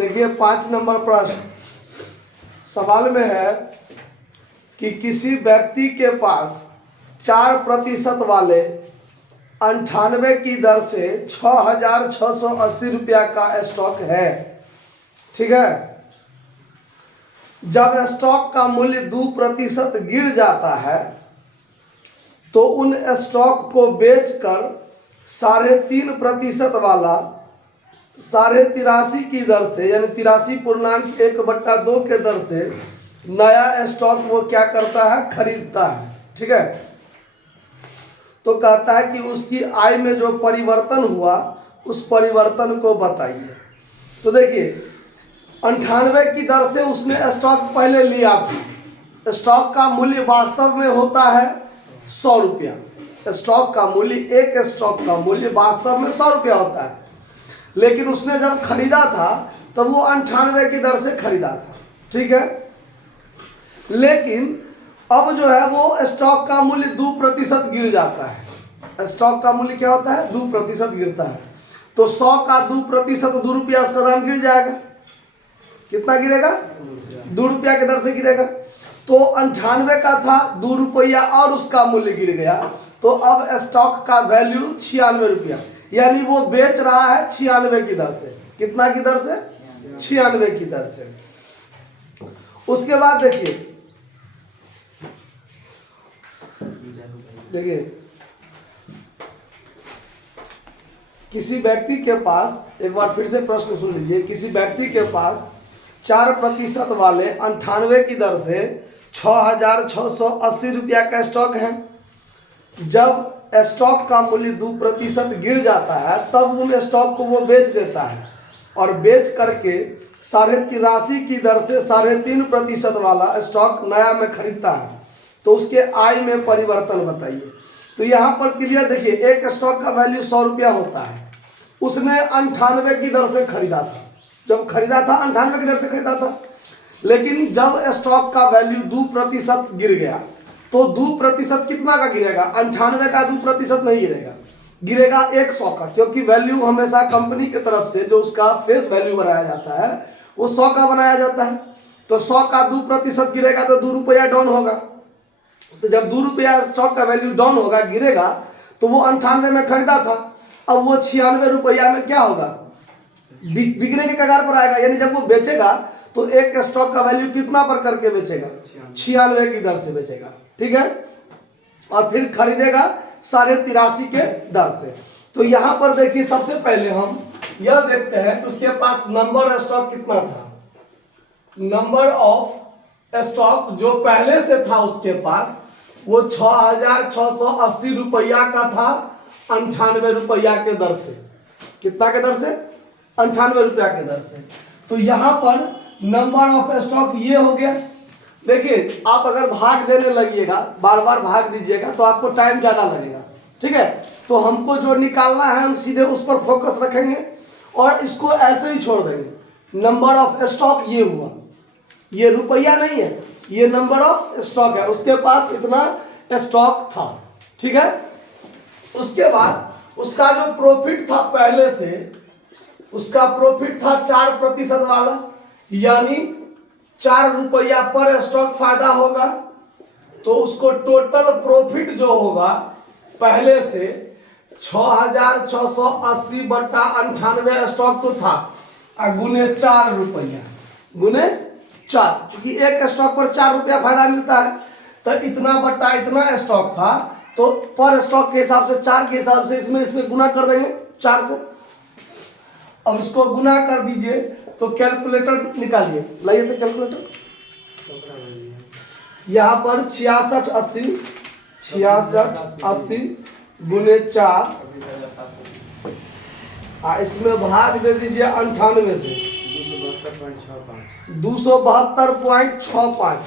देखिए 5 नंबर प्रश्न सवाल में है कि किसी व्यक्ति के पास 4% वाले 98 की दर से 6,680 रुपया का स्टॉक है। ठीक है, जब स्टॉक का मूल्य 2% गिर जाता है तो उन स्टॉक को बेचकर 3.5% वाला 83.5 की दर से यानी 83.1/2 के दर से नया स्टॉक वो क्या करता है, खरीदता है। ठीक है, तो कहता है कि उसकी आय में जो परिवर्तन हुआ उस परिवर्तन को बताइए। तो देखिए 98 की दर से उसने स्टॉक पहले लिया था। स्टॉक का मूल्य वास्तव में होता है 100 रुपया। स्टॉक का मूल्य, एक स्टॉक का मूल्य वास्तव में 100 रुपया होता है, लेकिन उसने जब खरीदा था तब वो 98 की दर से खरीदा था। ठीक है, लेकिन अब जो है वो स्टॉक का मूल्य 2% गिर जाता है। स्टॉक का मूल्य क्या होता है, 2% गिरता है। तो 100 का 2%, 2 रुपया उसका दाम गिर जाएगा। कितना गिरेगा, 2 रुपया की दर से गिरेगा। तो 98 का था, 2 रुपया और उसका मूल्य गिर गया, तो अब स्टॉक का वैल्यू 96 रुपया, यानी वो बेच रहा है 96 की दर से। कितना की दर से, 96 की दर से। उसके बाद देखिए किसी व्यक्ति के पास, एक बार फिर से प्रश्न सुन लीजिए, किसी व्यक्ति के पास 4% वाले 98 की दर से 6,680 रुपया का स्टॉक है। जब स्टॉक का मूल्य 2% गिर जाता है तब उन स्टॉक को वो बेच देता है और बेच करके 83.5 की दर से 3.5% वाला स्टॉक नया में खरीदता है। तो उसके आय में परिवर्तन बताइए। तो यहाँ पर क्लियर देखिए, एक स्टॉक का वैल्यू 100 रुपया होता है, उसने 98 की दर से खरीदा था। जब खरीदा था 98 की दर से खरीदा था, लेकिन जब स्टॉक का वैल्यू 2% गिर गया तो 2% कितना का गिरेगा, 98 का 2% नहीं गिरेगा, गिरेगा 100 का, क्योंकि वैल्यू हमेशा कंपनी की तरफ से जो उसका फेस वैल्यू बनाया जाता है वो 100 का बनाया जाता है। तो 100 का 2% गिरेगा तो 2 रुपया डाउन होगा। तो जब 2 रुपया स्टॉक का वैल्यू डाउन होगा, गिरेगा, तो वो 98 में खरीदा था, अब वो 96 रुपया में क्या होगा, बिकने के कगार पर आएगा। यानी जब वो बेचेगा तो एक स्टॉक का वैल्यू कितना पर करके बेचेगा, 96 की दर से बेचेगा। ठीक है, और फिर खरीदेगा 83.5 के दर से। तो यहां पर देखिए सबसे पहले हम यह देखते हैं कि उसके पास नंबर स्टॉक कितना था। नंबर ऑफ स्टॉक जो पहले से था उसके पास वो 6,680 रुपया का था, 98 रुपया के दर से। कितना के दर से, 98 रुपया के दर से। तो यहां पर नंबर ऑफ स्टॉक ये हो गया। देखिए आप अगर भाग देने लगिएगा, बार बार भाग दीजिएगा तो आपको टाइम ज्यादा लगेगा। ठीक है, तो हमको जो निकालना है हम सीधे उस पर फोकस रखेंगे और इसको ऐसे ही छोड़ देंगे। नंबर ऑफ स्टॉक ये हुआ, ये रुपया नहीं है, ये नंबर ऑफ स्टॉक है, उसके पास इतना स्टॉक था। ठीक है, उसके बाद उसका जो प्रॉफिट था पहले से, उसका प्रॉफिट था 4% वाला, यानी 4 रुपया पर स्टॉक फायदा होगा। तो उसको टोटल प्रॉफिट जो होगा पहले से 6,680 बटा 98 स्टॉक तो था, गुने 4 रुपया, गुने 4, चूंकि एक स्टॉक पर 4 रुपया फायदा मिलता है, तो इतना बटा इतना स्टॉक था, तो पर स्टॉक के हिसाब से 4 के हिसाब से इसमें गुना कर देंगे 4 से। अब इसको गुना कर दीजिए तो कैलकुलेटर निकालिए, लाइए तो कैलकुलेटर। यहाँ पर 6680 गुने 4, इसमें भाग दे दीजिए 98 से, 272.65,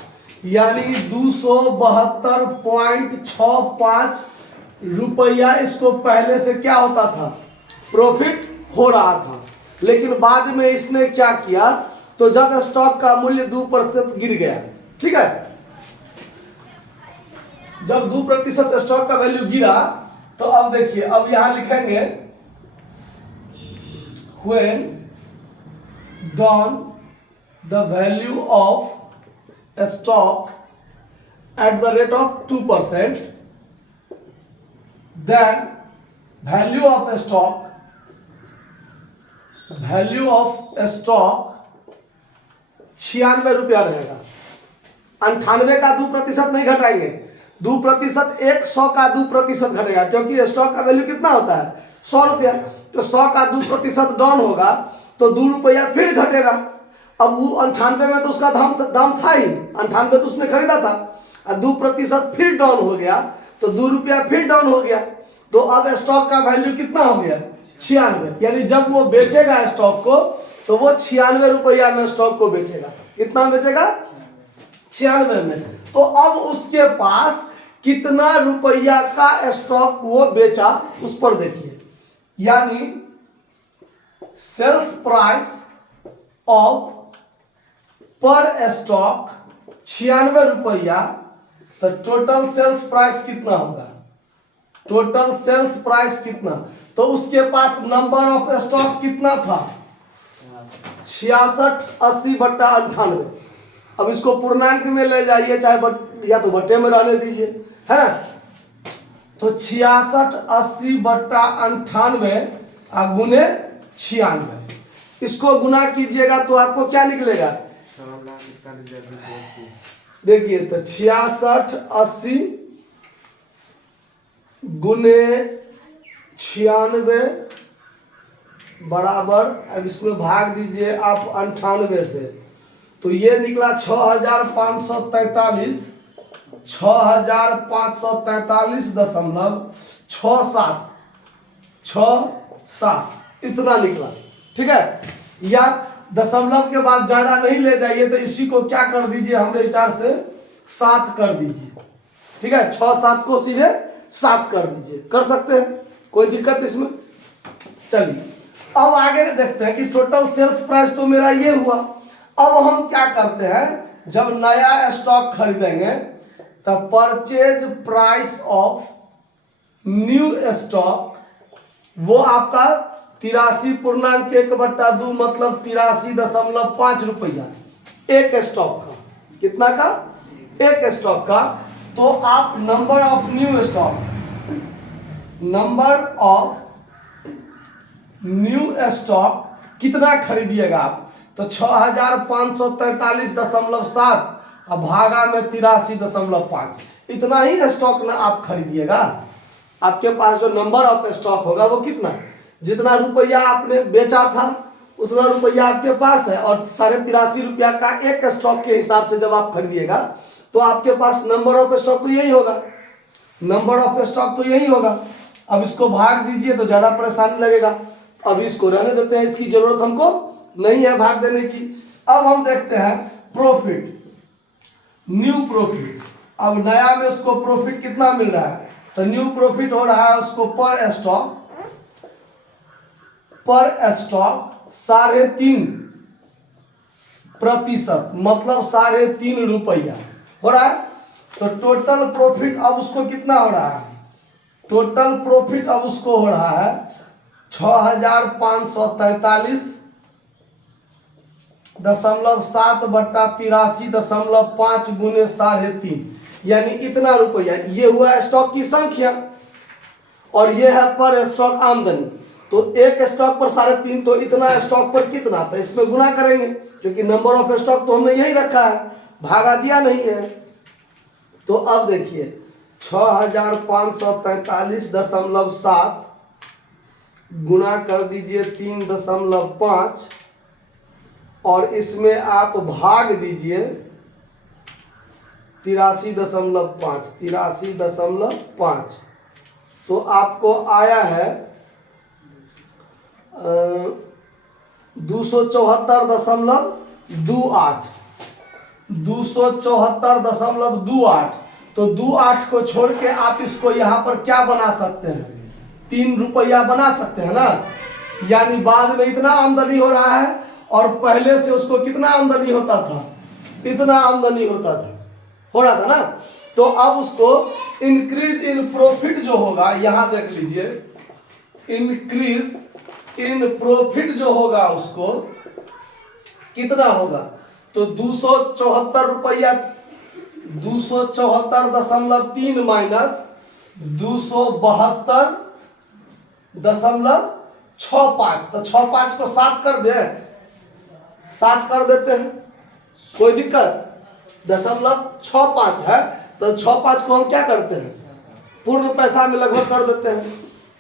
यानी 272.65 रुपया इसको पहले से क्या होता था, प्रॉफिट हो रहा था। लेकिन बाद में इसने क्या किया, तो जब स्टॉक का मूल्य 2% गिर गया, ठीक है, जब 2% स्टॉक का वैल्यू गिरा, तो अब देखिए, अब यहां लिखेंगे when down the value of stock at the rate of 2%, then value of stock 96 रुपया रहेगा। 98 का 2% नहीं घटाएंगे, 2% 100 का 2% घटेगा, क्योंकि स्टॉक का वैल्यू कितना होता है 100 रुपया। तो 100 का 2% डाउन होगा तो 2 रुपया फिर घटेगा। अब वो 98 में तो उसका दाम था ही, 98 तो उसने खरीदा था, और 2% फिर डाउन हो गया तो 2 रुपया फिर डाउन हो गया। तो अब स्टॉक का वैल्यू कितना हो गया 96, यानी जब वो बेचेगा स्टॉक को तो वो 96 रुपया में स्टॉक को बेचेगा। कितना बेचेगा 96 में। तो अब उसके पास कितना रुपया का स्टॉक वो बेचा उस पर देखिए, यानी सेल्स प्राइस ऑफ पर स्टॉक 96 रुपया, तो टोटल सेल्स प्राइस कितना होगा, टोटल सेल्स प्राइस कितना, तो उसके पास नंबर ऑफ स्टॉक कितना था 66 80 बट्टा 98। अब इसको पूर्णांक में ले जाइए, चाहे या तो बट्टे में रहने दीजिए, है। तो 66 80 बट्टा 98 गुने 96, इसको गुना कीजिएगा तो आपको क्या निकलेगा, देखिए तो 66 80 गुने 96 बराबर, अब इसमें भाग दीजिए आप 98 से, तो ये निकला 6543, 6543.67 इतना निकला। ठीक है, या दशमलव के बाद ज्यादा नहीं ले जाइए, तो इसी को क्या कर दीजिए, हमरे विचार से 7 कर दीजिए। ठीक है, 6 7 को सीधे 7 कर दीजिए, कर सकते हैं, कोई दिक्कत इसमें। चलिए अब आगे देखते हैं कि टोटल सेल्स प्राइस तो मेरा ये हुआ। अब हम क्या करते हैं, जब नया स्टॉक खरीदेंगे तो purchase price of new stock, वो आपका 83.1/2 मतलब 83.5 रुपया एक स्टॉक का। कितना का, एक स्टॉक का। तो आप number of new stock, number of new stock कितना खरीदिएगा आप, तो 6543.7 और भागा में 83.5, इतना ही स्टॉक ना आप खरीदिएगा। आपके पास जो नंबर ऑफ स्टॉक होगा वो कितना, जितना रुपया आपने बेचा था उतना रुपया आपके पास है, और 83.5 रुपया का एक स्टॉक के हिसाब से जब आप खरीदिएगा तो आपके पास नंबर ऑफ स्टॉक तो यही होगा, नंबर ऑफ स्टॉक तो यही होगा। अब इसको भाग दीजिए तो ज्यादा परेशानी लगेगा, अब इसको रहने देते हैं, इसकी जरूरत हमको नहीं है भाग देने की। अब हम देखते हैं प्रॉफिट, न्यू प्रॉफिट। अब नया में उसको प्रॉफिट कितना मिल रहा है, तो न्यू प्रॉफिट हो रहा है उसको पर स्टॉक 3.5%, मतलब 3.5 रुपया हो रहा है। तो टोटल प्रॉफिट अब उसको कितना हो रहा है, टोटल प्रॉफिट अब उसको हो रहा है 6543.7 बट्टा 83.5 गुने 3.5, यानी इतना रुपया। ये हुआ स्टॉक की संख्या और ये है पर स्टॉक आमदनी। तो एक स्टॉक पर 3.5, तो इतना स्टॉक पर कितना, तो इसमें गुना करेंगे, क्योंकि नंबर ऑफ स्टॉक तो हमने यही रखा है, भागा दिया नहीं है। तो अब देखिए 6543.7 गुना कर दीजिए 3.5 और इसमें आप भाग दीजिए 83.5, तो आपको आया है 274.28। तो 28 को छोड़ के आप इसको यहाँ पर क्या बना सकते हैं, 3 रुपया बना सकते हैं ना, यानी बाद में इतना आमदनी हो रहा है और पहले से उसको कितना आमदनी होता था, इतना आमदनी होता था, हो रहा था ना। तो अब उसको इंक्रीज इन प्रॉफिट जो होगा, यहां देख लीजिए, इंक्रीज इन प्रॉफिट जो होगा उसको कितना होगा? तो 274 रुपया 274.3 माइनस 272.65, तो 65 को 7 कर दे, 7 कर देते हैं, कोई दिक्कत? 0.65 है तो 65 को हम क्या करते हैं, पूर्ण पैसा में लगभग कर देते हैं,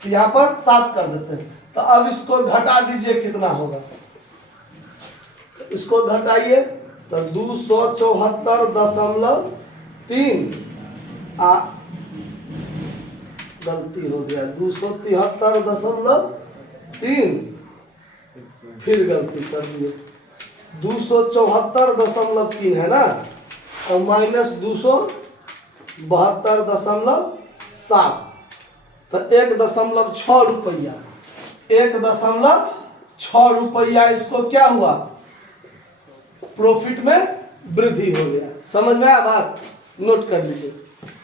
तो यहाँ पर 7 कर देते हैं। तो अब इसको घटा दीजिए, कितना होगा? इसको घटाइए तो 274.3 गलती हो गया, 273.3, फिर गलती कर दिए, 274.3 है ना, और माइनस 272.7, तो 1.6 रुपया, 1.6 रुपया इसको क्या हुआ, प्रॉफिट में वृद्धि हो गया। समझ में आया बात? नोट कर लीजिए।